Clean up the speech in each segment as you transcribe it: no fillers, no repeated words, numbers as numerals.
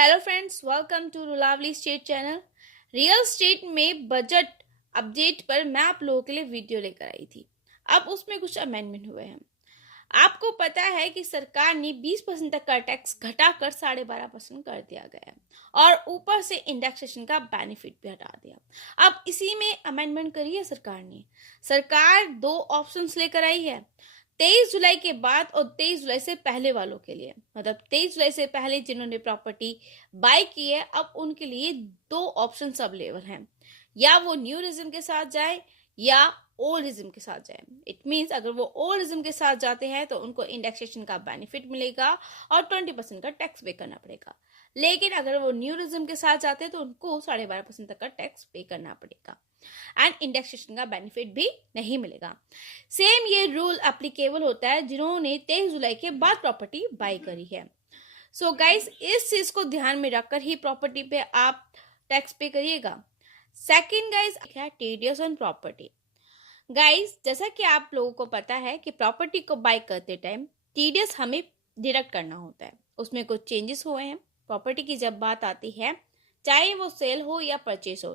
Hello friends, welcome to रुलावली state channel. Real estate में budget update पर मैं आप लोगों के लिए वीडियो लेकर आई थी। अब उसमें कुछ अमेंडमेंट हुए हैं। आपको पता है कि सरकार ने 20% तक का टैक्स घटाकर 12.5% कर दिया गया है और ऊपर से इंडेक्सेशन का बेनिफिट भी हटा दिया। अब इसी में अमेंडमेंट करी है सरकार ने। सरकार दो ऑप्शंस लेकर आई है 23 जुलाई के बाद और 23 जुलाई से पहले वालों के लिए। मतलब 23 जुलाई से पहले जिन्होंने प्रॉपर्टी बाय की है, अब उनके लिए दो ऑप्शन अवेलेबल हैं। या वो न्यू रिज्म के साथ जाए या ओल्ड रिज्म के साथ जाए। इट मीन्स अगर वो ओल्ड रिज्म के साथ जाते हैं तो उनको इंडेक्सेशन का बेनिफिट मिलेगा और 20% का टैक्स पे करना पड़ेगा। लेकिन अगर वो न्यू रिज्म के साथ जाते हैं तो उनको 12.5% तक का टैक्स पे करना पड़ेगा एंड इंडेक्सेशन का बेनिफिट भी नहीं मिलेगा। सेम ये रूल एप्लीकेबल होता है जिन्होंने 23 जुलाई के बाद प्रॉपर्टी बाय करी है। सो गाइस, इस चीज को ध्यान में रखकर ही प्रॉपर्टी पे आप टैक्स पे करिएगा। सेकंड गाइस है टीडीएस ऑन प्रॉपर्टी। गाइस, जैसा कि आप लोगों को पता है कि प्रॉपर्टी को बाय करते टाइम टीडीएस हमें डिडक्ट करना होता है। उसमें कुछ चेंजेस हुए हैं। प्रॉपर्टी की जब बात आती है, चाहे वो सेल हो या परचेस हो,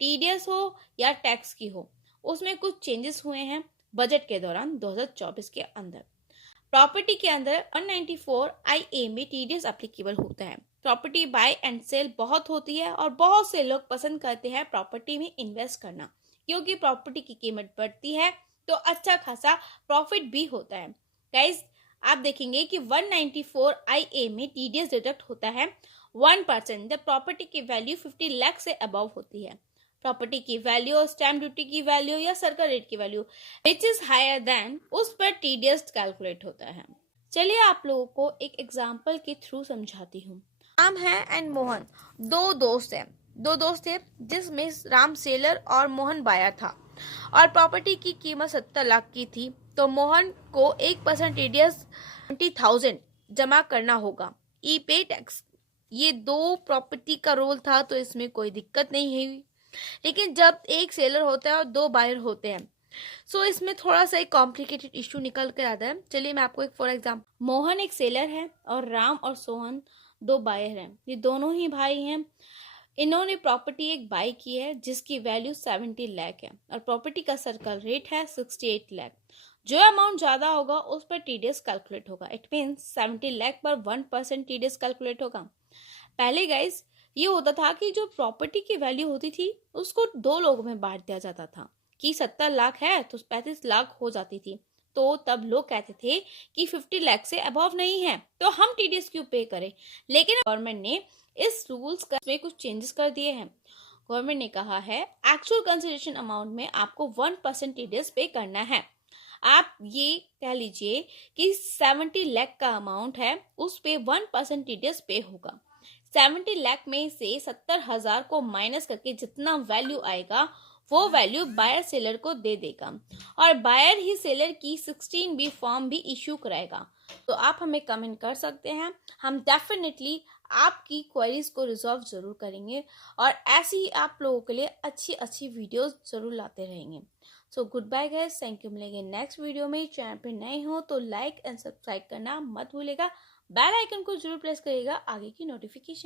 टीडीएस हो या टैक्स की हो, उसमें कुछ चेंजेस हुए हैं बजट के दौरान 2024 के अंदर। प्रॉपर्टी के अंदर 194 IA में टीडीएस एप्लीकेबल होता है। प्रॉपर्टी बाय एंड सेल बहुत होती है और बहुत से लोग पसंद करते हैं प्रॉपर्टी में इन्वेस्ट करना, क्योंकि प्रॉपर्टी की कीमत बढ़ती है तो अच्छा खासा प्रॉफिट भी होता है। गाइज, आप देखेंगे कि 194 IA में टीडीएस डिडक्ट होता है 1% जब प्रॉपर्टी की वैल्यू 50 लाख से अबव होती है। प्रॉपर्टी की वैल्यू और स्टैम्प ड्यूटी की वैल्यू या सर्कल रेट की value which is higher then, उस पर टीडीएस कैलकुलेट होता है। चलिए आप लोगों को एक एग्जांपल के थ्रू समझाती हूँ। राम है एंड मोहन दो दोस्त थे जिसमें राम सेलर और मोहन बायर था और प्रॉपर्टी की कीमत 70 लाख की थी। तो मोहन को 1% टीडीएस 20,000 जमा करना होगा। ई पे टैक्स, ये दो प्रॉपर्टी का रोल था तो इसमें कोई दिक्कत नहीं हुई। लेकिन जब एक सेलर होता है और दो बायर होते हैं, सो इसमें थोड़ा सा एक कॉम्प्लिकेटेड इशू निकल कर आता है। चलिए मैं आपको एक फॉर एग्जाम्पल, मोहन एक सेलर है और राम और सोहन दो बायर हैं। ये दोनों ही भाई हैं। इन्होंने प्रॉपर्टी एक बाय की है जिसकी वैल्यू 70 लाख है और प्रॉपर्टी का सर्कल रेट है 68 लाख। जो अमाउंट ज्यादा होगा उस पर टीडीएस कैलकुलेट होगा। इट मीन्स 70 लाख पर 1% टीडीएस कैलकुलेट होगा। पहले गाइस ये होता था कि जो प्रॉपर्टी की वैल्यू होती थी उसको दो लोगों में बांट दिया जाता था कि 70 लाख है तो 35 लाख हो जाती थी। तो तब लोग कहते थे कि 50 लाख से अबव नहीं है तो हम टीडीएस क्यों पे करें। लेकिन गवर्नमेंट ने इस रूल्स में कुछ चेंजेस कर दिए हैं। गवर्नमेंट ने कहा है एक्चुअल कंसिडरेशन अमाउंट में आपको 1% टीडीएस पे करना है। आप ये कह लीजिए कि 70 लाख का अमाउंट है, उस पे 1% टीडीएस पे होगा। 70 लाख में से 70,000 को माइनस करके जितना वैल्यू आएगा वो वैल्यू बायर सेलर को दे देगा और बायर ही सेलर की 16B फॉर्म भी इश्यू कराएगा। तो आप हमें कमेंट कर सकते हैं, हम डेफिनेटली आपकी क्वेरीज को रिजॉल्व जरूर करेंगे और ऐसी ही आप लोगों के लिए अच्छी अच्छी वीडियोस जरूर लाते रहेंगे। So good bye guys, thank you. मिलेंगे नेक्स्ट वीडियो में। चैनल पे नए हो तो लाइक एंड सब्सक्राइब करना मत भूलेगा। बेल आइकन को जरूर प्रेस करिएगा आगे की नोटिफिकेशन।